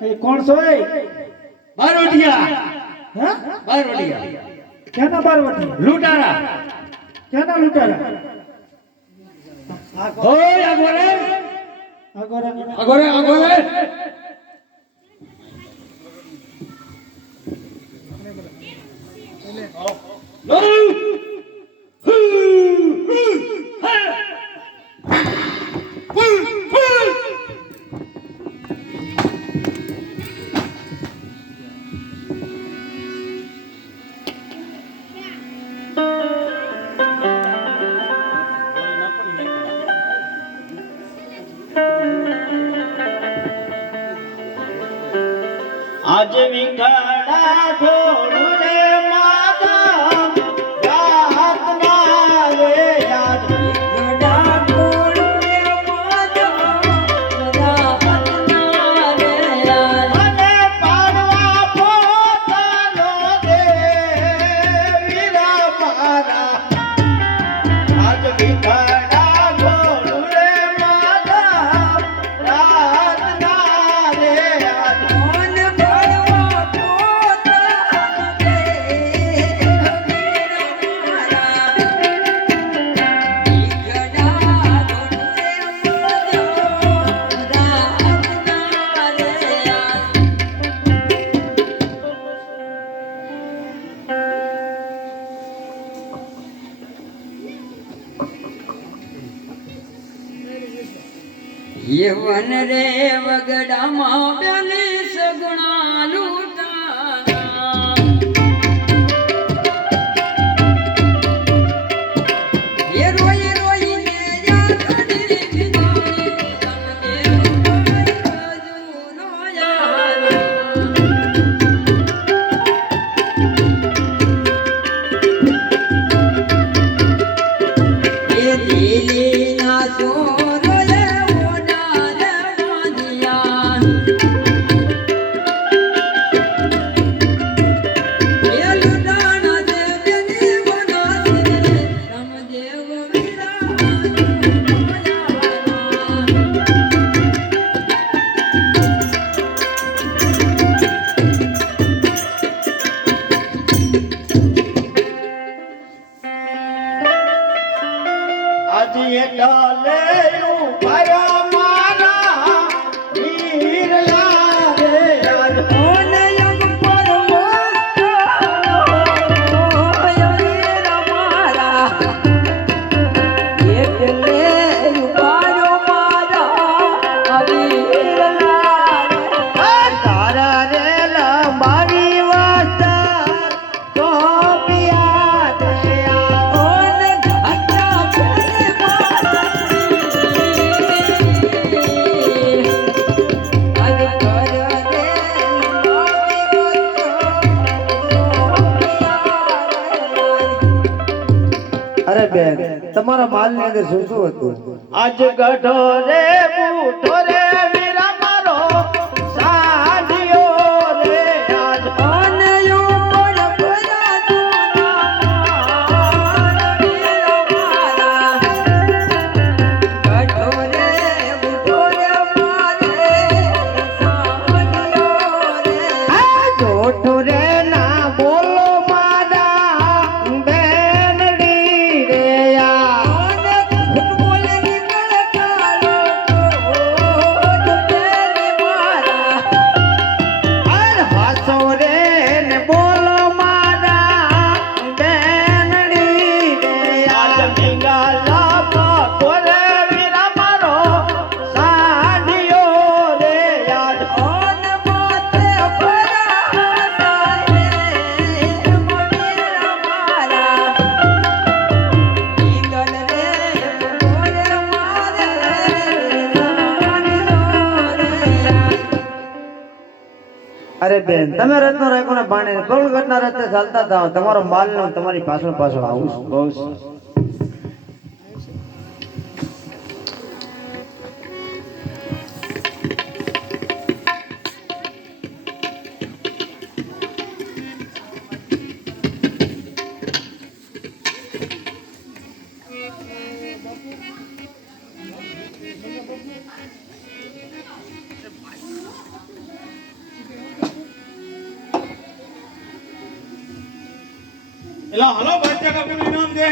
એ કોણ છો એ બારોટિયા. હે? બારોટિયા. કેના બારોટિયા? લૂંટારા. કેના લૂંટારા? ઓય અગોરે અગોરે અગોરે અગોરે Oh! આજ વિઠાડા ઘોડું જીવન રે વગડામાં બેને આજે અરે બેન તમારા માલની અંદર શું શું હતું? આજ ગઢો રે બુઢો અરે બેન, તમે રત્નો રાખ્યો ને ભાણે પ્રગટના રસ્તે ચાલતા હતા, તમારો માલ નો તમારી પાછળ પાછળ આવું બહુ Thank you. એટલે હાલો ભાજ્યા કાપે ઇનામ દે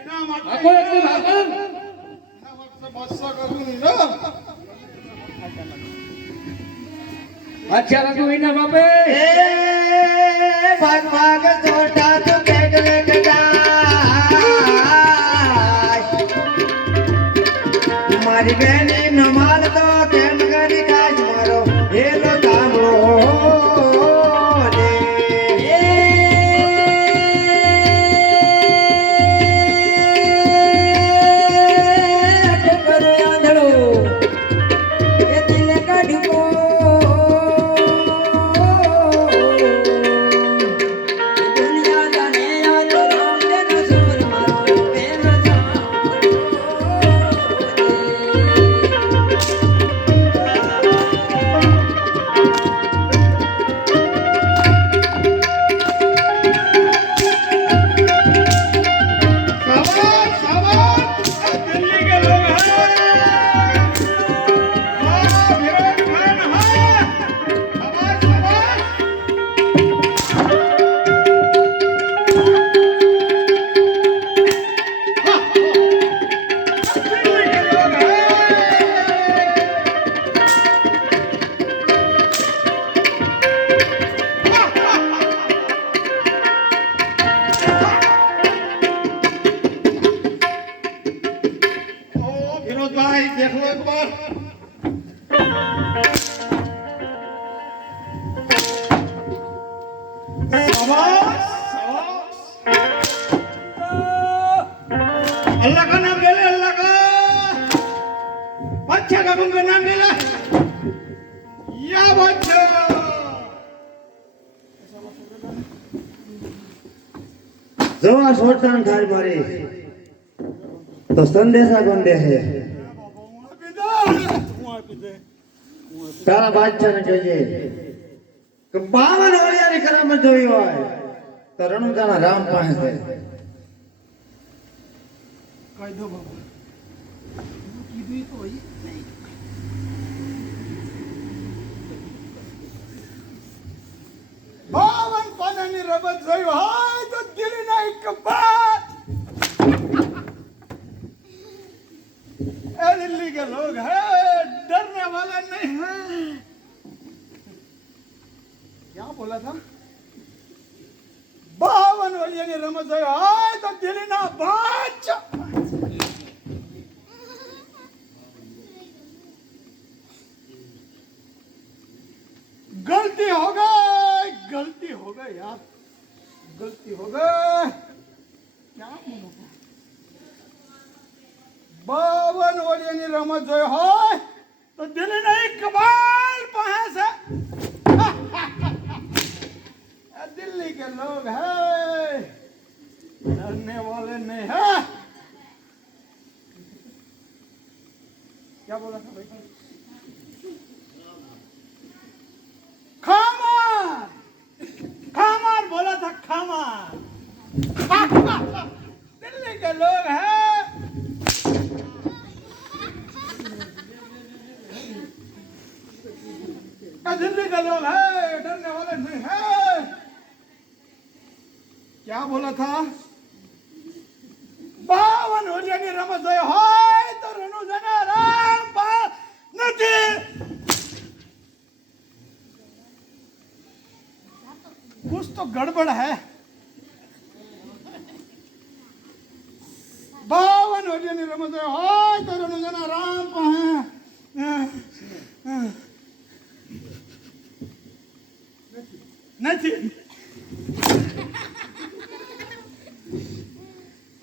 ઇનામ આપો એટલે ભાગન બસ્સો કરવું નહીં ને અચ્છા લાગુ ઇનામ. આપે. ભાગ ભાગ જોટા જો આ છોટાને ઠાર મારી તો સંદેશા કોણ દે છે તારા બાદશાહને કહેજે કે બાવન ઓળિયાની કરામત જોઈ હોય તો રણુજાના રામ પાસે છે બાવન પાનાની રમત જોઈ હોય તો દિલ્હીના એક બાત ए दिल्ली के लोग हैं डरने वाले नहीं हैं क्या बोला था બાવન ઓલિયાની રમત જોઈ હોય તો દિલ્હીના બાદશાહ বলা হবে খামার খামার বলা থাক খামার। লোক হ্যাঁ कुछ तो गड़बड़ है બાવન હોલિયાની રમત જોઈ હોય તો રણુજાના રામ પા નથી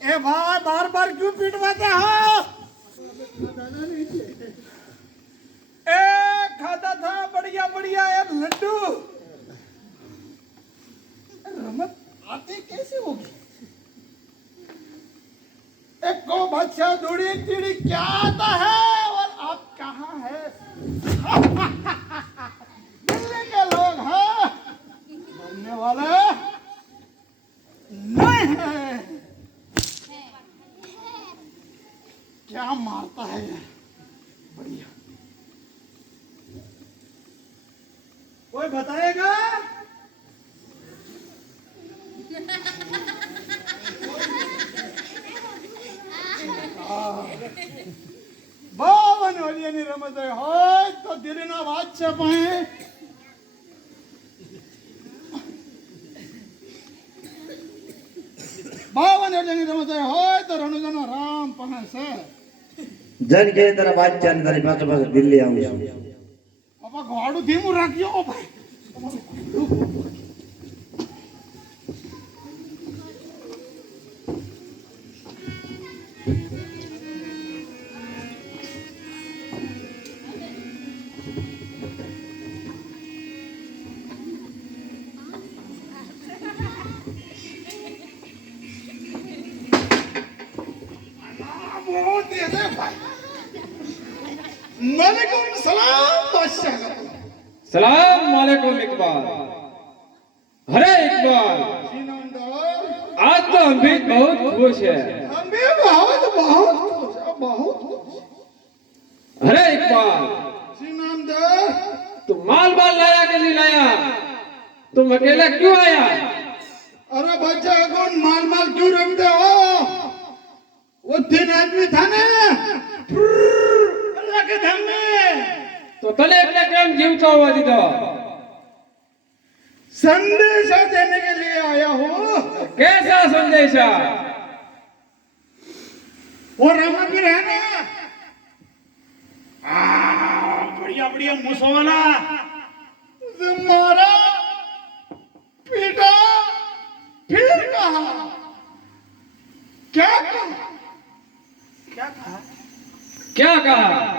ए भाई बार बार क्यों पीटवाते हो ए खाता था बढ़िया बढ़िया एक लड्डू रमत कैसे होगी? एक को बच्चा दूड़ी तीड़ी क्या आता है और आप कहाँ है? दिल्ली के लोग हैं। बनने वाले नहीं है। क्या मारता है बढ़िया। कोई बताएगा ધીરેમાં હોય તો ધીરેના વાત છે પણ બાવન એટલે સમજાય હોય તો રણુજાનો રામ પણ છે. જન કે તારા વાત છે તારી પાસે પાસે દિલ્હી આવીશું બાપા ઘોડું ધીમું રાખજો ભાઈ कहते हैं भाई। मालिकुम सलाम बादशाह सलाम मालिकुम इकबाल। हरे इकबाल। आज तो हम भी बहुत खुश है। हम भी बहुत बहुत खुश बहुत हरे इकबाल। तुम माल बाल लाया के लिए लाया? तुम अकेला क्यों आया? अरे बच्चा कौन माल माल क्यों रंगते हो? वो तीन आदमी था ना तो तले अपने તને जिम કેમ જીવતો હોવા દીધો संदेश देने के लिए आया हो। कैसा संदेश? वो रामा भी है बढ़िया बढ़िया मुसोला तुम्हारा पीटा फिर कहा? क्या कहा? क्या कहा? ક્યાં કા